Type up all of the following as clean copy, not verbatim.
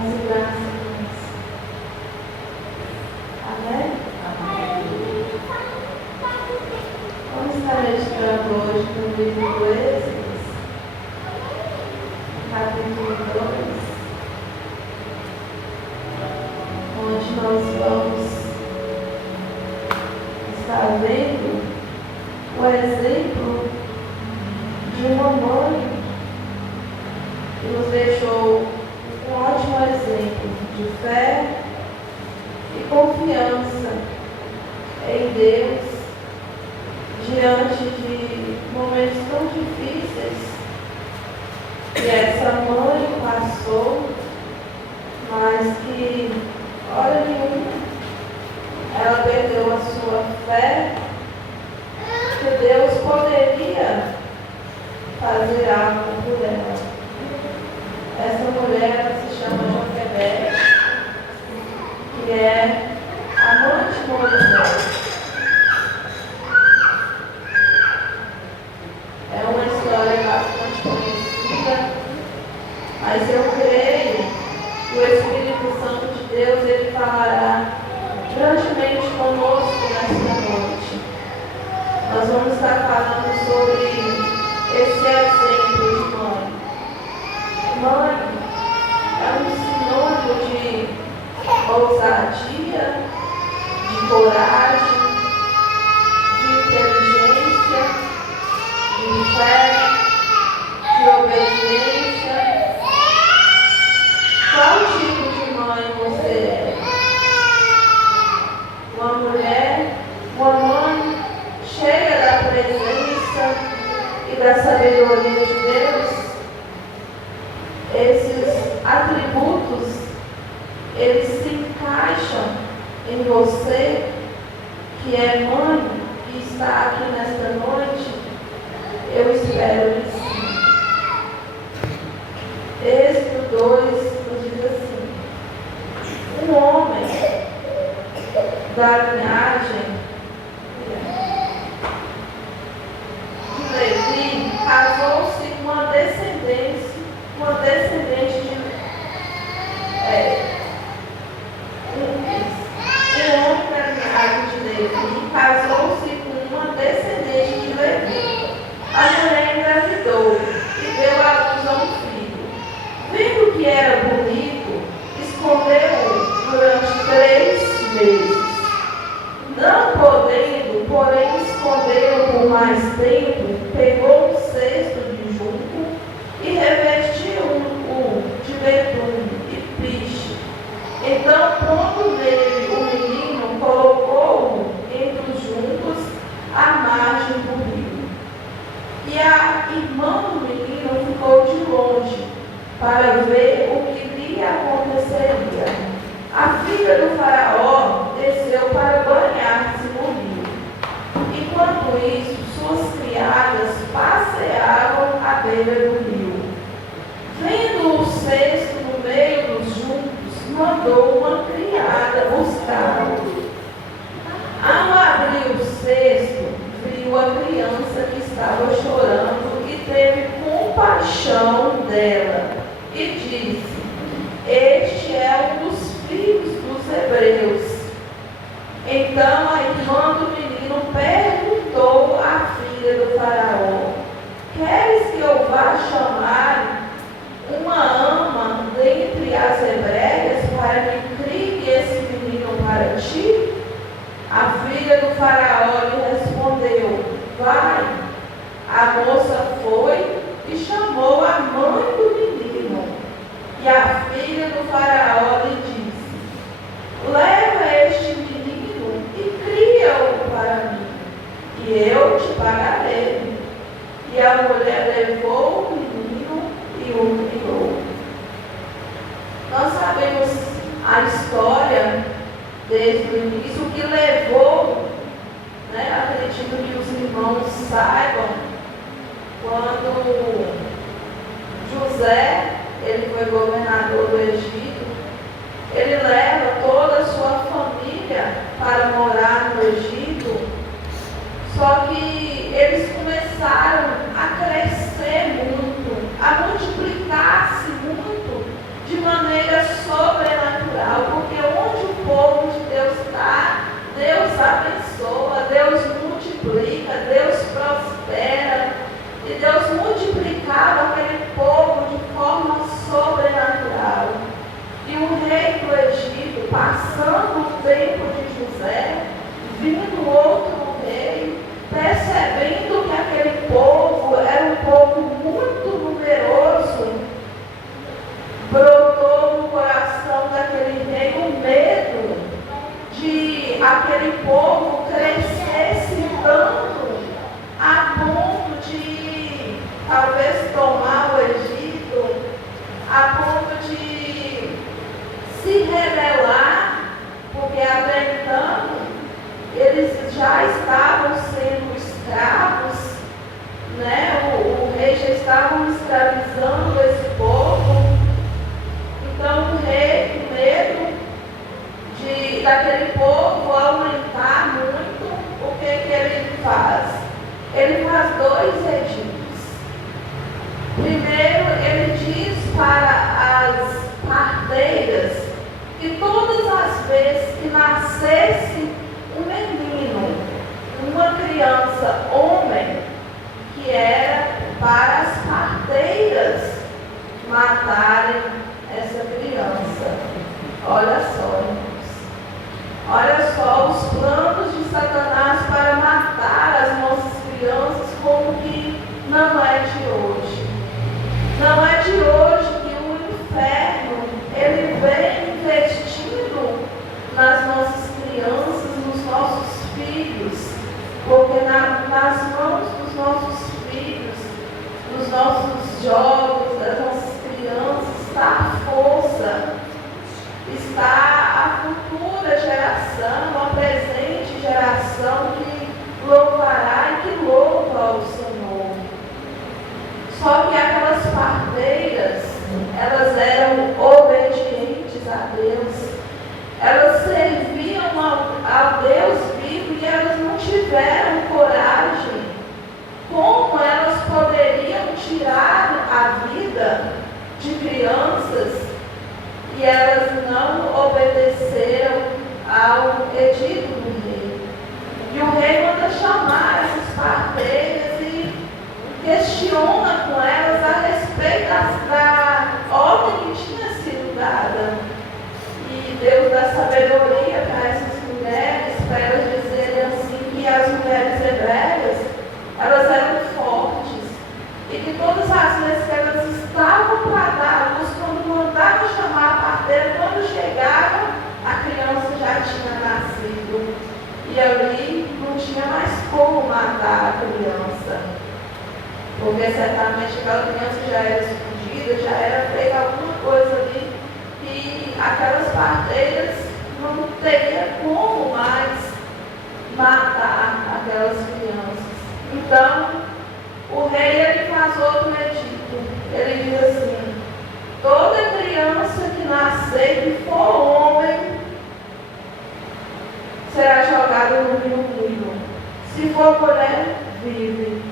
graças. Amém? Vamos estar meditando hoje no livro do Êxodo, capítulo 2, onde nós vamos estar vendo o exemplo de uma mãe que nos deixou um ótimo exemplo de fé e confiança em Deus diante de momentos tão difíceis que essa mãe passou, mas que, hora nenhuma, ela perdeu a sua fé que Deus poderia fazer algo por ela. Essa mulher se chama Joquebede, que é a mãe de Moisés. É uma história bastante conhecida, mas eu creio que o Espírito Santo de Deus ele falará grandemente conosco nesta noite. Nós vamos estar falando sobre esse exemplo de mãe. Mãe é um sinônimo de ousadia, de coragem, de inteligência, de fé, de obediência. Qual tipo de mãe você é? Uma mulher, uma mãe cheia da presença e da sabedoria de Deus? Esses atributos, eles se encaixam em você, que é mãe, que está aqui nesta noite? Eu espero que sim. Êxodo 2 nos diz assim: um homem da linhagem de Levi casou-se com uma descendente de um homem da linhagem de Levi casou-se com uma descendente de Levi. A mulher engravidou e deu à luz a um filho. Vendo que era bonito, escondeu-o durante 3 meses. Não podendo, porém, escondê-lo por mais tempo, pegou um cesto de junco e revestiu-o de betume e piche. Então, pondo nele o menino, colocou-o entre os juncos à margem do rio. E a irmã do menino ficou de longe para ver o que lhe aconteceria. A filha do faraó desceu para banhar-se no rio. Enquanto isso, suas criadas passeavam à beira do rio. Vendo o cesto no meio dos juncos, mandou uma criada buscá-lo. Ao abrir o cesto, viu a criança que estava chorando e teve compaixão dela e disse: este é um dos filhos dos hebreus. Então a irmã do menino perguntou à filha do faraó: queres que eu vá chamar uma ama dentre as hebreias para que crie esse menino para ti? A filha do faraó lhe respondeu: vai. A moça foi e chamou a mãe do menino. E a filha do faraó lhe disse: leva este menino e cria-o para mim, e eu te pagarei. E a mulher levou o menino e o criou. Nós sabemos a história desde o início, o que levou, acredito que os irmãos saibam, quando José, ele foi governador do Egito, ele leva toda a sua família para morar no Egito, só que eles começaram a crescer muito, a multiplicar-se muito, de maneira eles já estavam sendo escravos, né? O rei já estava escravizando esse povo. Então o rei, com medo daquele povo aumentar muito, o que ele faz? Ele faz 2 edictos. Primeiro, ele diz para as parteiras que todas as vezes que nascesse um menino, uma criança, homem, que era para as parteiras matarem essa criança. Olha só, irmãos. Olha só os planos de Satanás para matar as nossas crianças, como que não é de hoje. Não é de hoje que o inferno, ele vem investindo nas nossas crianças, nos nossos filhos, porque nas mãos dos nossos filhos, dos nossos jovens, das nossas crianças, está a força, está a futura geração, a presente geração que louvará e que louva ao Senhor. Só que aquelas parteiras, elas eram obedientes a Deus, elas serviam ao Deus vivo e elas não tiveram coragem. Como elas poderiam tirar a vida de crianças e elas não obedeceram ao edito do rei? E o rei manda chamar essas parteiras e questiona com elas a respeito da ordem que tinha sido dada. E Deus dá sabedoria para essas mulheres, para elas dizerem assim que as mulheres hebreias, elas eram fortes. E que todas as vezes que elas estavam para dar a luz, quando mandavam chamar a parteira, quando chegavam, a criança já tinha nascido. E ali não tinha mais como matar a criança. Porque certamente aquela criança já era escondida, já era feita alguma coisa ali, e aquelas parteiras não teriam como mais matar aquelas crianças. Então, o rei ele faz outro edito. Ele diz assim: toda criança que nascer, que for homem, será jogada no rio Nilo. Se for mulher, vive.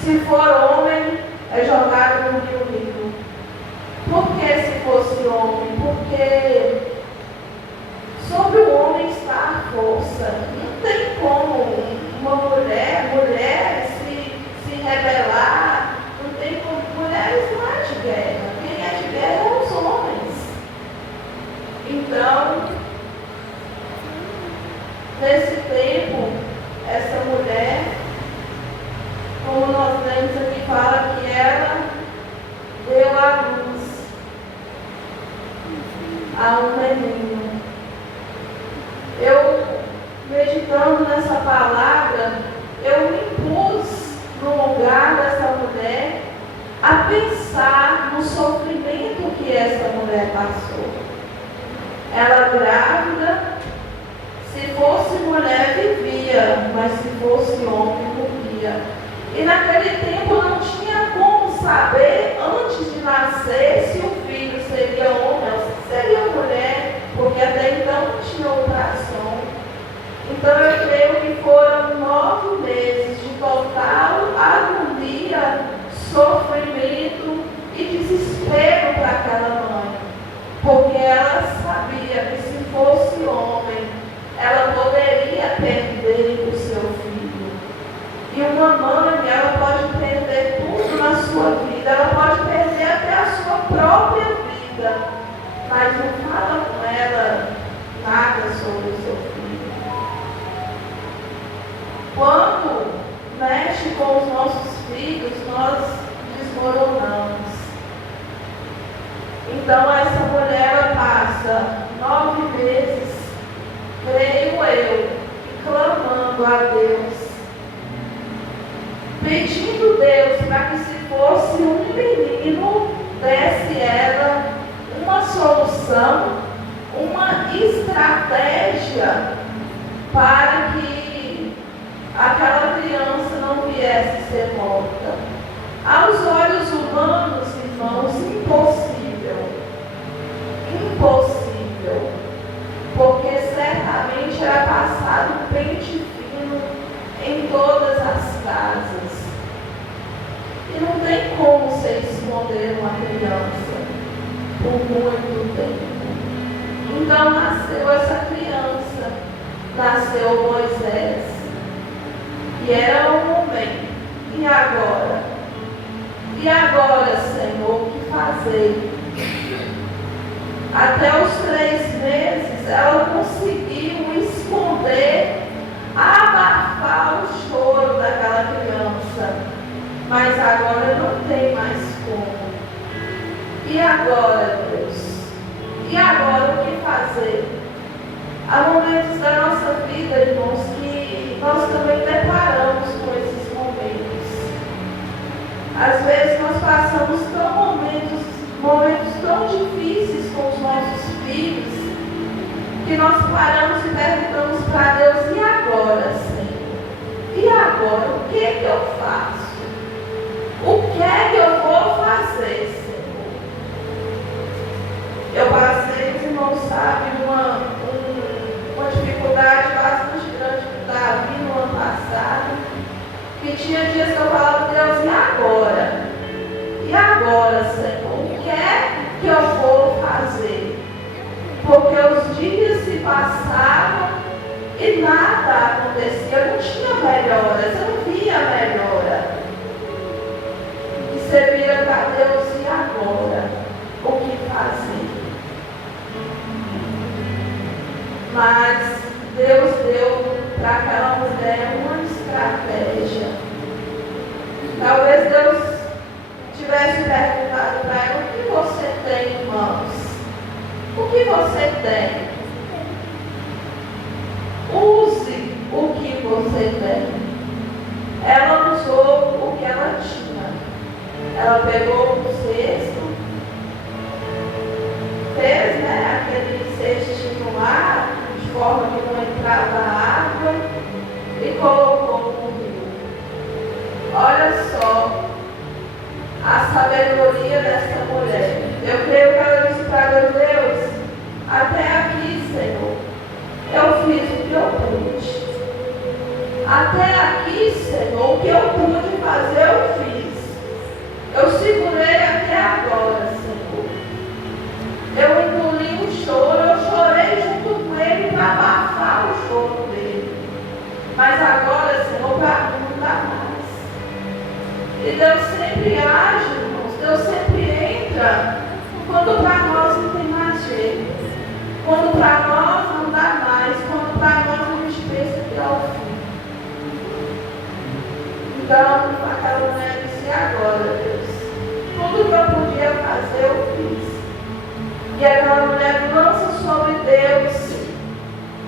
Se for homem, é jogado no rio Nilo. Por que se fosse homem? Porque sobre o homem está a força. Não tem como uma mulher se rebelar. Não tem como. Mulheres não é de guerra. Quem é de guerra é os homens. Então, nesse tempo, essa mulher, como nós lemos aqui, fala que ela deu à luz a um menino. Eu, meditando nessa palavra, eu me pus no lugar dessa mulher a pensar no sofrimento que essa mulher passou. Ela grávida, se fosse mulher vivia, mas se fosse homem morria. E naquele tempo não tinha como saber, antes de nascer, se o filho seria homem ou se seria mulher, porque até então não tinha ultrassom. Então eu creio que foram 9 meses de total agonia, sofrimento e desespero para aquela mãe. Porque ela sabia que se fosse homem, ela poderia perder o seu filho. E uma mãe, ela pode perder tudo na sua vida, ela pode perder até a sua própria vida, mas não fala com ela nada sobre o seu filho. Quando mexe com os nossos filhos, nós desmoronamos. Então essa mulher ela passa 9 meses, creio eu, clamando a Deus, pedindo Deus para que se fosse um menino, desse ela uma solução, uma estratégia para que aquela criança não viesse a ser morta. Aos olhos humanos, irmãos, impossível. Impossível. Porque certamente era passado pente fino em todas as casas. E não tem como você esconder uma criança por muito tempo. Então nasceu essa criança, nasceu Moisés. E era um homem. E agora? E agora, Senhor, o que fazer? Até os 3 meses ela conseguiu esconder, abafar o choro daquela criança. Mas agora não tem mais como. E agora, Deus? E agora o que fazer? Há momentos da nossa vida, irmãos, que nós também deparamos com esses momentos. Às vezes nós passamos momentos tão difíceis com os nossos filhos, que nós paramos e perguntamos para Deus: e agora, Senhor? E agora? O que é que eu faço? O que é que eu vou fazer, Senhor? Eu passei, os irmãos sabem, uma dificuldade bastante grande com Davi no ano passado, que tinha dias que eu falava: Deus, e agora? E agora, Senhor? O que é que eu vou fazer? Porque os dias se passavam e nada acontecia, eu não tinha melhoras, eu não via melhora. E você vira para Deus: e agora? O que fazer? Mas Deus deu para aquela mulher uma estratégia. Talvez Deus tivesse perguntado para ela: o que você tem em mãos? O que você tem? Use o que você tem. Ela usou o que ela tinha. Ela pegou um cesto, fez, aquele cestinho lá, de forma que não entrava água, e colocou no rio. Olha só a sabedoria dessa mulher. Eu creio que ela disse para Deus: até aqui, Senhor, eu fiz o que eu pude. Até aqui, Senhor, o que eu pude fazer, eu fiz. Eu segurei até agora, Senhor. Eu engoli o choro, eu chorei junto com ele para abafar o choro dele. Mas agora, Senhor, para mim não dá mais. E Deus sempre age, irmãos. Deus sempre entra quando para nós não tem mais jeito. Quando para nós não dá mais. Quando para nós a gente pensa que é o fim. Então, aquela mulher disse: agora, Deus, tudo que eu podia fazer, eu fiz. E aquela mulher lança sobre Deus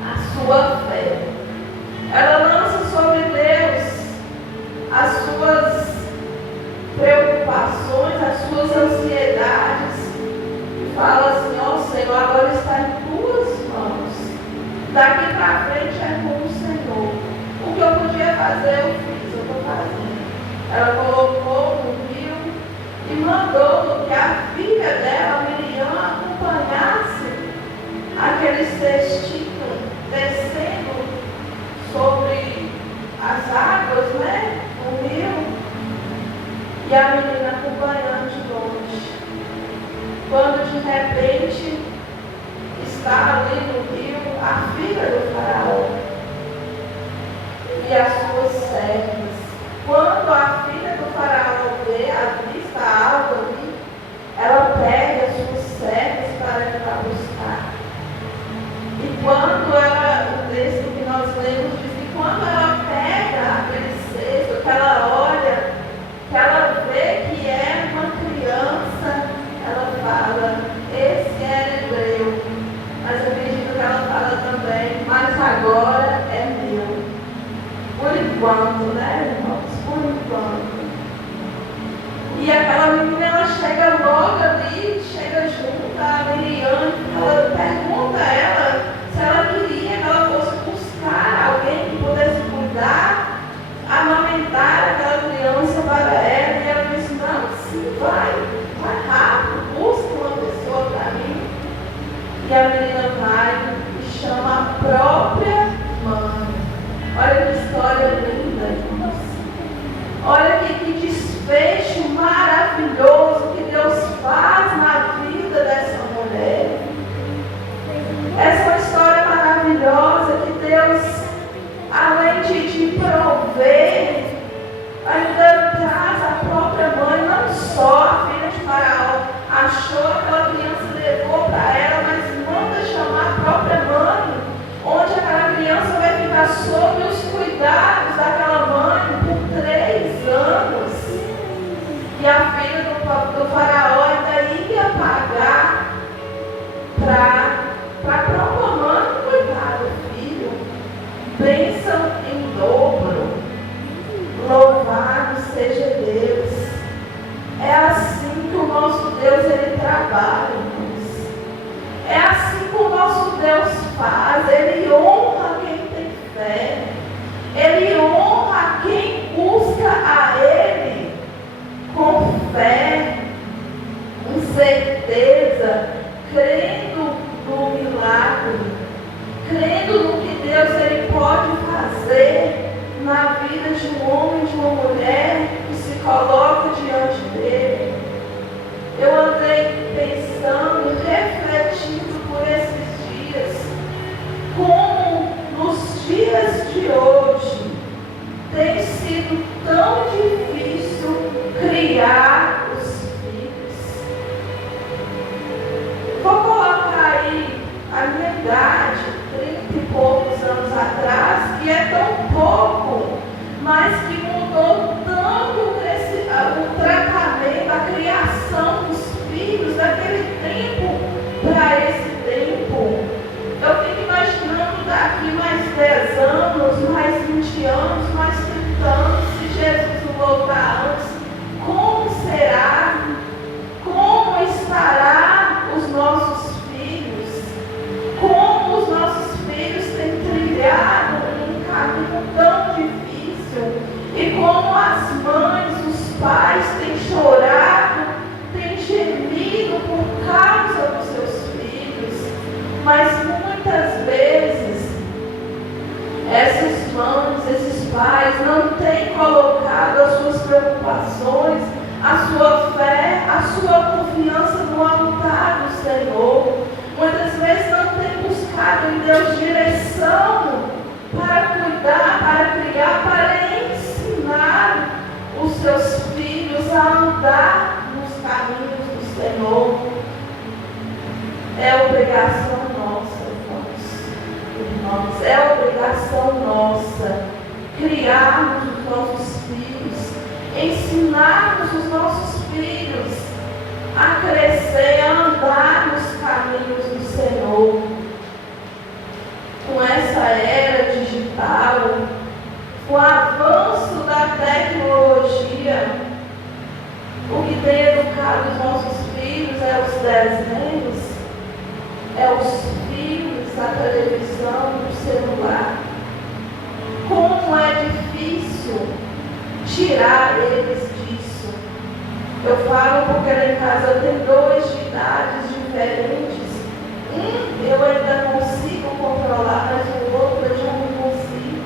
a sua fé. Ela lança sobre Deus as suas preocupações, as suas ansiedades. E fala assim: ó Senhor, agora está em tuas mãos. Daqui para frente é com o Senhor. O que eu podia fazer, eu fiz, eu estou fazendo. Ela colocou no rio e mandou que a filha dela, Miriam, acompanhasse aquele cestinho descendo sobre as águas, no rio, e a menina acompanhando de longe. Quando de repente está ali no rio a filha do faraó e as suas servas. Quando a filha do faraó vê a vista alta ali, ela pega as suas servas para ir lá buscar. E quando ela, o texto que nós lemos diz que quando ela pega aquele cesto, que ela olha, que ela vê que é uma criança, ela fala: esse é hebreu. Mas eu acredito que ela fala também: mas agora é meu. Por enquanto, irmãos? Por enquanto. E aquela menina, ela chega logo ali, chega junto a Miriam, ela pergunta a ela se ela queria que ela fosse buscar alguém E a menina vai e chama a própria mãe. Olha que história linda, irmãos. Olha que desfecho maravilhoso que Deus faz na vida dessa mulher. Essa é uma história maravilhosa que Deus, além de prover, ainda traz a própria mãe. Não só a filha de Faraó achou aquela criança, levou para ela, mas manda chamar a própria mãe, onde aquela criança vai ficar sob os cuidados daquela mãe por 3 anos. E a filha do Faraó ainda ia pagar para a própria mãe cuidar do filho. Bênção em dobro. Louvado seja Deus. É assim que o nosso Deus ele trabalha, irmãos. É assim que o nosso Deus faz. Ele honra quem tem fé. Ele honra quem busca a Ele com fé, com certeza, crendo no milagre, crendo no que Deus ele pode fazer na vida de um homem e de uma mulher que se coloca diante dele. Eu andei pensando, refletindo por esses dias, como nos dias de hoje tem sido tão difícil criar os filhos. Vou colocar aí a minha idade, 30 e poucos anos atrás, que é tão pouco, mas que mudou tanto o tratamento, a criação dos filhos daquele tempo para esse tempo. Eu fico imaginando daqui mais 10 anos, mais 20 anos, mais 30 anos, se Jesus não voltar antes, como será? Como estará os nossos filhos? Como os nossos filhos têm trilhado um caminho tão difícil? E como as mães, os pais têm chorado, têm gemido por causa dos seus filhos. Mas muitas vezes, essas mães, esses pais não têm colocado as suas preocupações, a sua fé, a sua confiança no altar do Senhor. Muitas vezes não têm buscado em Deus direção para cuidar, para criar, para ensinar os seus filhos a andar nos caminhos do Senhor. É obrigação nossa, irmãos. É obrigação nossa criarmos os nossos filhos, ensinarmos os nossos filhos a crescer, a andar nos caminhos do Senhor. Com essa era digital, com o avanço da tecnologia, o que tem educado os nossos filhos é os desenhos, é os filmes, a televisão, o celular. Como é difícil tirar eles disso. Eu falo porque lá em casa eu tenho 2 de idades diferentes. Eu ainda consigo controlar, mas o outro eu já não consigo.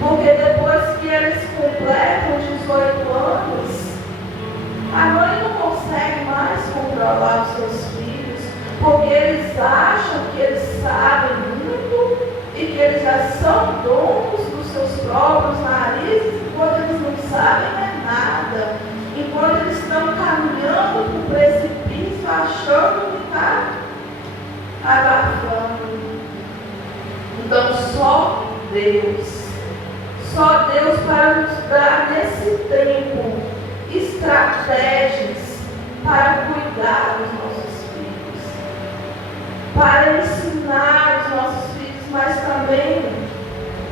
Porque depois que eles completam 18 anos, a mãe não consegue mais controlar os seus filhos, porque eles acham que eles sabem muito e que eles já são donos dos seus próprios narizes, enquanto eles não sabem nada, enquanto eles estão caminhando para o precipício, achando que está abafando. Então só Deus para nos dar nesse tempo estratégias para cuidar dos nossos filhos, para ensinar os nossos filhos, mas também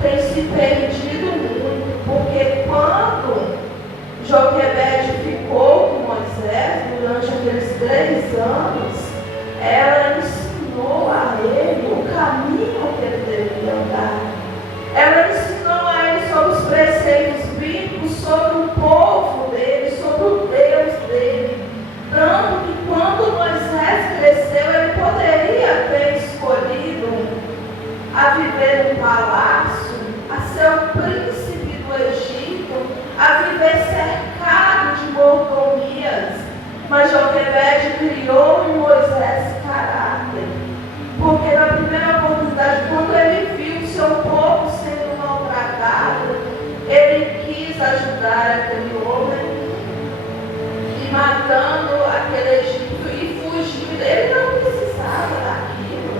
tem se perdido muito, porque quando Joquebede ficou com Moisés durante aqueles 3 anos, ela ensinou a ele o caminho que ele deveria andar. Ela ensinou a ele sobre os preceitos bíblicos, sobre o povo dele, sobre o Deus dele. Tanto que quando Moisés cresceu, ele poderia ter viver no palácio, a ser o príncipe do Egito, a viver cercado de mordomias. Mas Joquebede criou em Moisés caráter. Porque na primeira oportunidade, quando ele viu o seu povo sendo maltratado, ele quis ajudar aquele homem e matando aquele egípcio e fugindo. Ele não precisava daquilo.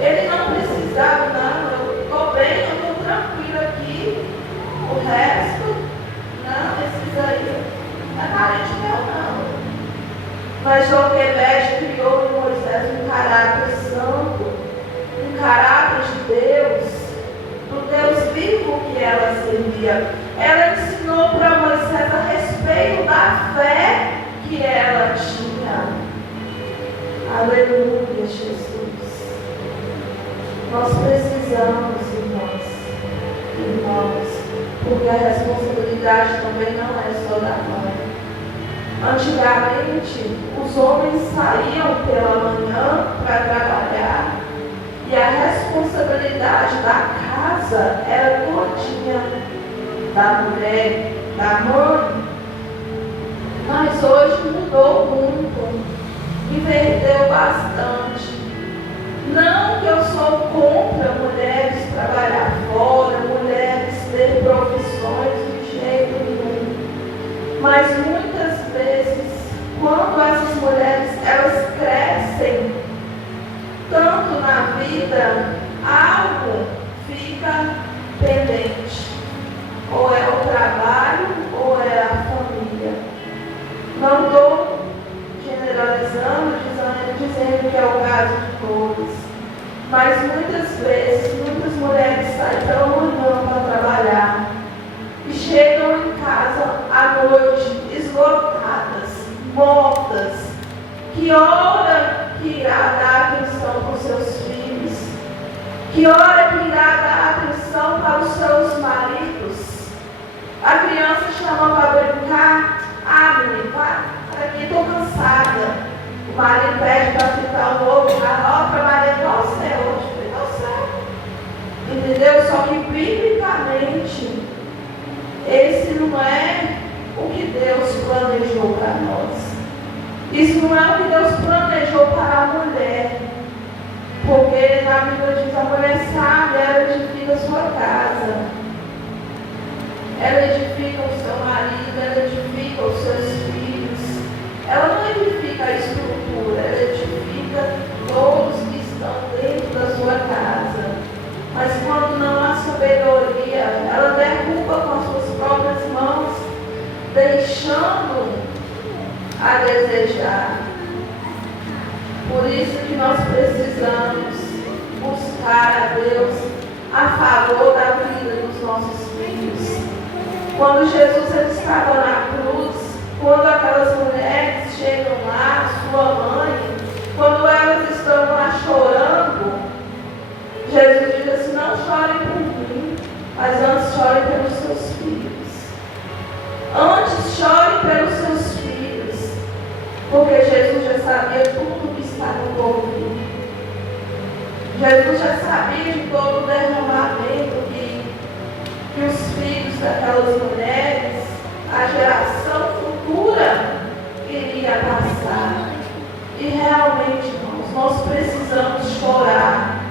Ele não precisava, não. Eu estou bem, eu estou tranquilo aqui. O resto, não, esses aí, não é parente meu, não. Mas Joquebede criou em Moisés um caráter santo, um caráter de Deus, do Deus vivo que ela servia. Ela ensinou para Moisés a respeito da fé que ela tinha. Aleluia, Jesus. Nós precisamos, irmãos, porque a responsabilidade também não é só da mãe. Antigamente, os homens saíam pela manhã para trabalhar e a responsabilidade da casa era todinha da mulher, da mãe. Mas hoje mudou muito, inverteu bastante. Não que eu sou contra mulheres trabalhar fora, mulheres ter profissões de jeito nenhum. Mas muitas vezes, quando essas mulheres elas crescem tanto na vida, algo fica pendente. Ou é o trabalho, ou é a família. Não estou generalizando, dizendo que é o caso de todos. Mas muitas vezes, muitas mulheres saem pela manhã para trabalhar e chegam em casa à noite esgotadas, mortas. Que hora que irá dar atenção para os seus filhos? Que hora que irá dar atenção para os seus maridos? A criança chama para brincar. Ah, menino, vai aqui, estou cansada. O marido pede para fritar um ovo na roça, Maria, qual você é hoje? Falei, não sei. Entendeu? Só que biblicamente, esse não é o que Deus planejou para nós. Isso não é o que Deus planejou para a mulher. Porque na Bíblia diz, a mulher sábia, ela edifica a sua casa. Ela edifica o seu marido, ela edifica os seus filhos. Ela não edifica a estrutura, ela edifica todos que estão dentro da sua casa. Mas quando não há sabedoria, ela derruba com as suas próprias mãos, deixando a desejar. Por isso que nós precisamos buscar a Deus a favor da vida dos nossos filhos. Quando Jesus ele estava na cruz, quando aquelas mulheres chegam lá, sua mãe, quando elas estão lá chorando, Jesus diz assim, não chorem por mim, mas antes chorem pelos seus filhos. Antes chorem pelos seus filhos, porque Jesus já sabia tudo que estava por vir. Jesus já sabia de todo o derramamento que os filhos daquelas mulheres, a geração futura, iria passar. E realmente, irmãos, nós precisamos chorar.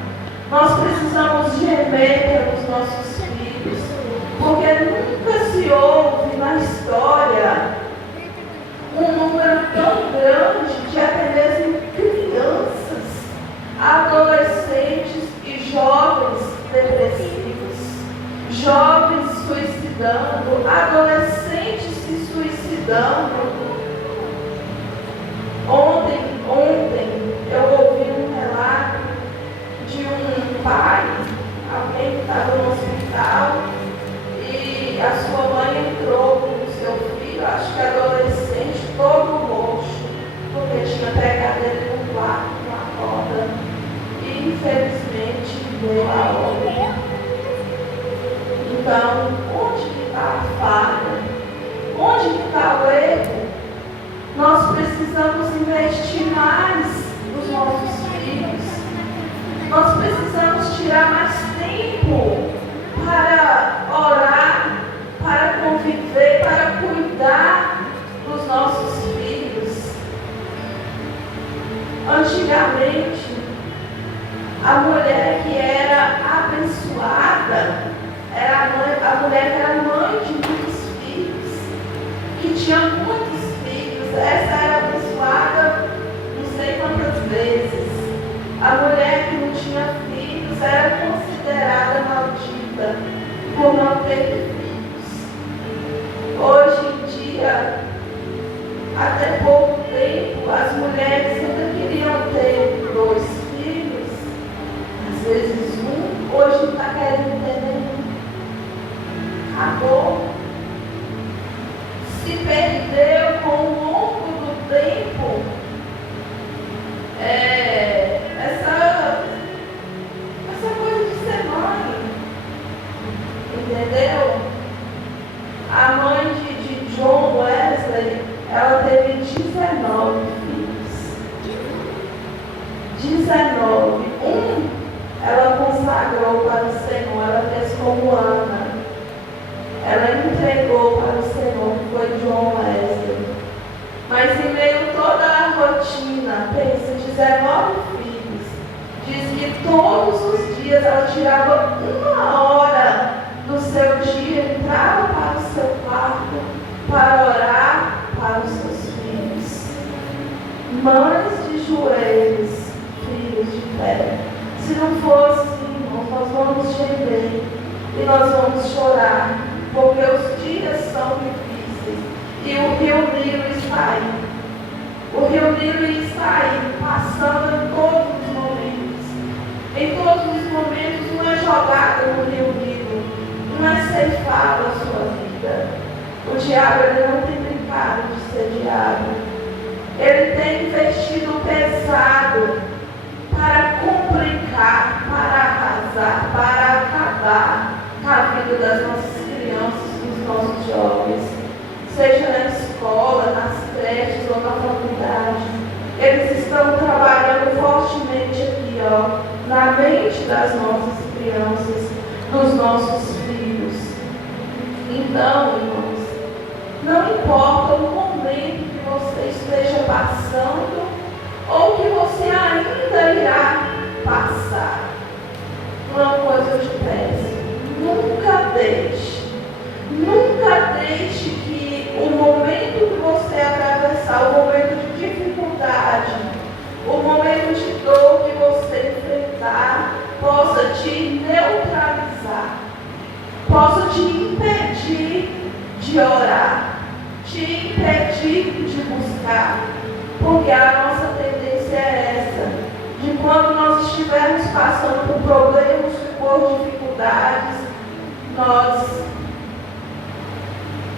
Nós precisamos gemer pelos nossos filhos. Porque nunca se ouve na história um número tão grande de até mesmo crianças, adolescentes e jovens depressivos, jovens suicidando, adolescentes se suicidando. Ontem eu ouvi um relato de um pai, alguém que estava no hospital e a sua mãe entrou com o seu filho, acho que adolescente, todo roxo, porque tinha pegado ele no quarto, na corda, e infelizmente veio a óbito. Então, onde que está a falha? Onde que está o erro? Nós precisamos investir mais nos nossos filhos. Nós precisamos tirar A mulher que era abençoada era a mulher que era mãe de muitos filhos, que tinha muitos filhos. Essa era abençoada não sei quantas vezes. A mulher que não tinha filhos era considerada maldita por não ter filhos. Hoje em dia, até pouco tempo, as mulheres ainda queriam ter 2 filhos, às vezes um, hoje não está querendo ter nenhum. Acabou. Se perdeu com o longo do tempo essa coisa de ser mãe. Entendeu? A mãe de John Wesley, ela teve 19 filhos. 19. Ela consagrou para o Senhor, ela fez como Ana. Ela entregou para o Senhor, que foi John Wesley. Mas em meio a toda a rotina, pensa, 19 filhos. Diz que todos os dias ela tirava 1 hora do seu dia, entrava para o seu quarto para orar para os seus filhos. Mães de joelhos, filhos de pé. Se não fosse, irmãos, nós vamos gemer e nós vamos chorar, porque os dias são difíceis e o rio Nilo está aí. O rio Nilo está aí, passando em todos os momentos. Em todos os momentos, não é jogada no rio Nilo, não é ceifado a sua vida. O diabo, ele não tem brincado de ser diabo. Ele tem investido pesado para complicar, para arrasar, para acabar com a vida das nossas crianças, dos nossos jovens, seja na escola, nas creches ou na faculdade. Eles estão trabalhando fortemente aqui, na mente das nossas crianças, dos nossos filhos. Então, irmãos, não importa o momento que você esteja passando ou que você ainda irá passar. Uma coisa eu te peço: nunca deixe que o momento que você atravessar, o momento de dificuldade, o momento de dor que você enfrentar, possa te neutralizar, possa te impedir de orar, te impedir de buscar, porque a nossa tendência é essa, de quando nós estivermos passando por problemas, por dificuldades, nós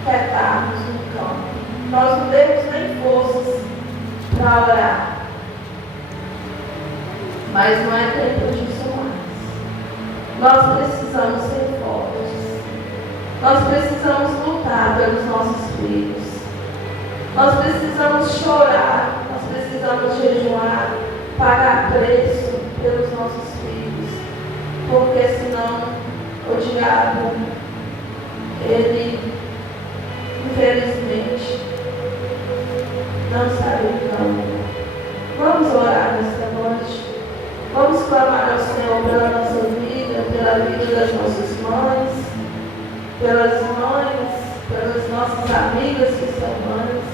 quietarmos no campo. Nós não temos nem forças para orar, mas não é tempo disso mais. Nós precisamos ser fortes. Nós precisamos lutar pelos nossos filhos. Nós precisamos chorar. Nós precisamos jejuar, pagar preço pelos nossos filhos. Porque senão o diabo, ele, infelizmente, não sai do campo. Vamos orar nesta noite. Vamos clamar ao Senhor pela nossa vida, pela vida das nossas mães, pelas nossas amigas que são mães.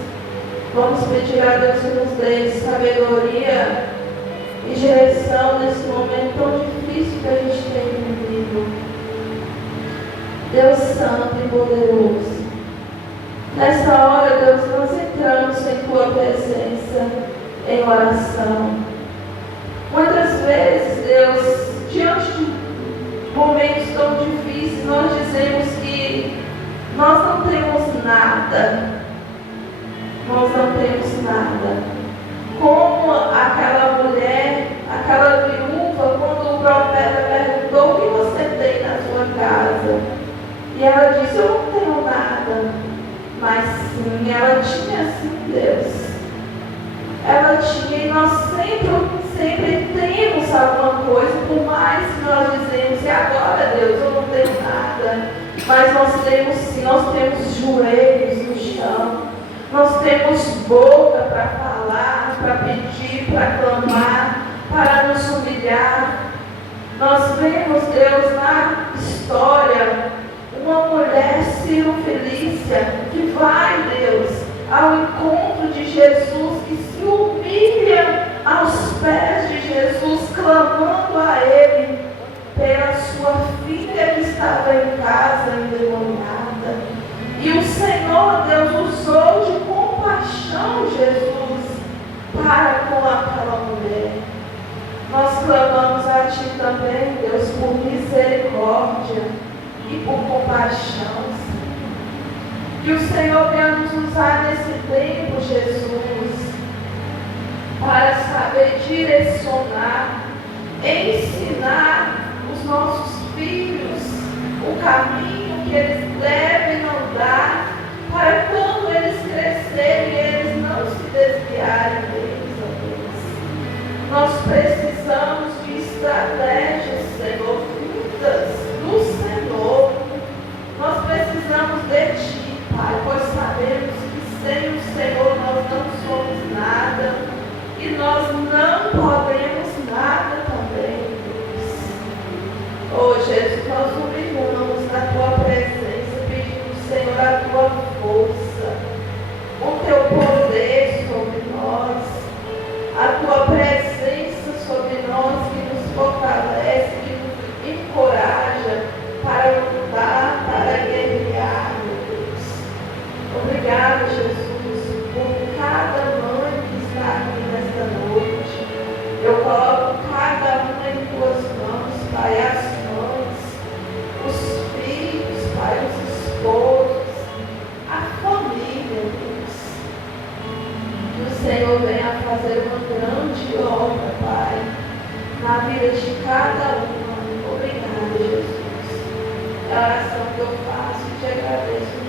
Vamos pedir a Deus que nos dê sabedoria e direção nesse momento tão difícil que a gente tem vivido. Deus Santo e poderoso, nessa hora, Deus, nós entramos em Tua presença em oração. Muitas vezes, Deus, diante de momentos tão difíceis, nós dizemos que nós não temos nada. Nós não temos nada. Como aquela mulher, aquela viúva, quando o profeta perguntou: o que você tem na sua casa? E ela disse: eu não tenho nada. Mas sim, ela tinha sim Deus. Ela tinha, e nós sempre temos alguma coisa, por mais que nós dizemos: e agora, Deus, eu não tenho nada. Mas nós temos sim, nós temos joelhos no chão, nós temos boca para falar, para pedir, para clamar, para nos humilhar. Nós vemos, Deus, na história, uma mulher, Cirofelícia, que vai, Deus, ao encontro de Jesus, que se humilha aos pés de Jesus, clamando a Ele pela sua filha que estava em casa endemoniada. E o Senhor, Deus, usou de compaixão Jesus para com aquela mulher. Nós clamamos a Ti também, Deus, por misericórdia e por compaixão. Que o Senhor venha nos usar nesse tempo, Jesus, para saber direcionar, ensinar os nossos filhos o caminho que eles devem andar, para quando eles crescerem, eles não se desviarem deles, ó Deus. Nós precisamos de estratégias, Senhor, vindas do Senhor. Nós precisamos de Ti, Pai, pois sabemos que sem o Senhor nós não somos nada e nós não podemos nada também, Deus. Oh Jesus, nós humilhamos na Tua presença, pedindo, Senhor, a Tua força, o Teu poder sobre nós, a Tua presença sobre nós que nos fortalece, que nos encoraja para lutar, para guerrear, meu Deus. Obrigada, Jesus, por cada mãe que está aqui nesta noite. Eu coloco cada uma em Tuas mãos, Pai, as mães, os filhos, Pai, os esposos, a família, Deus. Que o Senhor venha fazer uma grande obra, Pai, na vida de cada uma. Obrigada, Jesus. É a oração que eu faço e te agradeço.